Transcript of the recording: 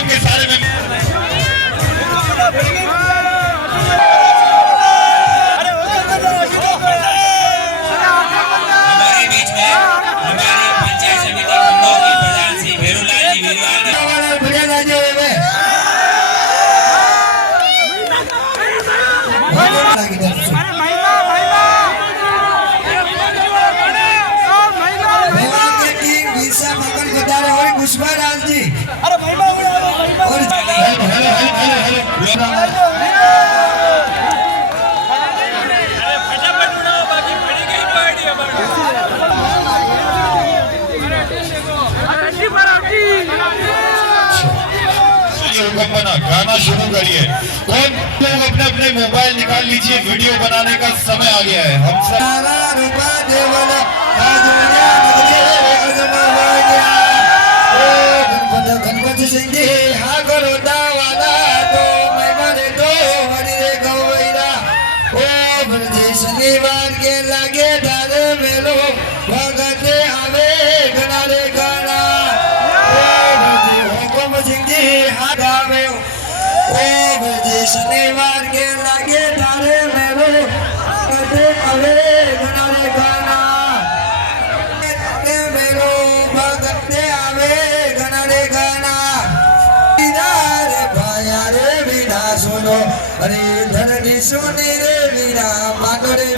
Group के सारे हमारे बीच में हमारी पंचायत समिति खंडों के प्रधान श्री भेरूलाल जी वीरवाल पुष्पाराज जी गाना शुरू करिए। कौन लोग अपने अपने मोबाइल निकाल लीजिए, वीडियो बनाने का समय आ गया है। हम गणपति सिंह जी हाँ करो दावाला तो मैं मरे तो हरी रे गवैरा ओ भरजी शनिवार के लागे डाले मेलो भगते आवे गणा रे गणा ओ भरजी हुकुम सिंह जी हाँ गावे ओ भरजी शनिवार के लागे डाले मेलो भगते आवे गणा रे गणा मेलो भगते आवे गणा रे गणा सुनो अरे धरनी सुनी रे वीरा मानो रे